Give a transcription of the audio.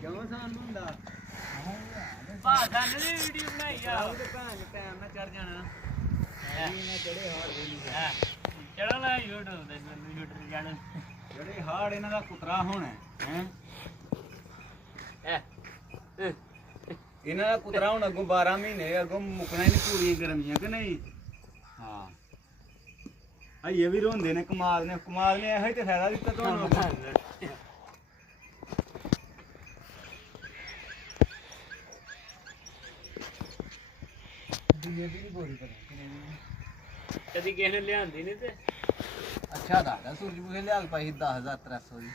ਕਿਉਂ ਸਾਨੂੰ ਹੁੰਦਾ ਭਾਸ਼ਾ ਨੇ ਵੀਡੀਓ ਬਣਾਈ ਆ ਉਹਦੇ ਭੈਣ ਟਾਈਮ ਨਾਲ ਚੜ ਜਾਣਾ ਇਹਨੇ ਕਿਹੜੇ ਹਾੜ ਦੇ ਚੜਨਾ YouTube ਤੇ ਮੈਨੂੰ YouTube ਜਾਣ ਜਿਹੜੇ ਹਾੜ ਇਹਨਾਂ ਦਾ ਕੁਤਰਾ ਹੋਣਾ ਹੈ ਇਹਨਾਂ ਦਾ ਕੁਤਰਾ ਹੁਣ ਅੱਗੋਂ 12 ਮਹੀਨੇ ਅੱਗੋਂ ਮੁੱਕਣਾ ਹੀ ਨਹੀਂ ਪੂਰੀਆਂ ਗਰਮੀਆਂ ਕਿ ਨਹੀਂ ਹਾਂ ਇਹ ਵੀ ਰੋਂਦੇ ਨੇ ਕਮਾਲ ਨੇ ਇਹੋ ਹੀ ਤੇ ਫਾਇਦਾ ਦਿੱਤਾ ਤੁਹਾਨੂੰ ਕਦੀ ਕਿਸੇ ਨੇ ਲਿਆਂਦੀ ਨਹੀਂ ਤੇ ਅੱਛਾ ਦੱਸਦਾ ਸੂਰਜਮੁਖੀ ਲਿਆ ਕੇ ਪਾਈ 10,300 ਦੀ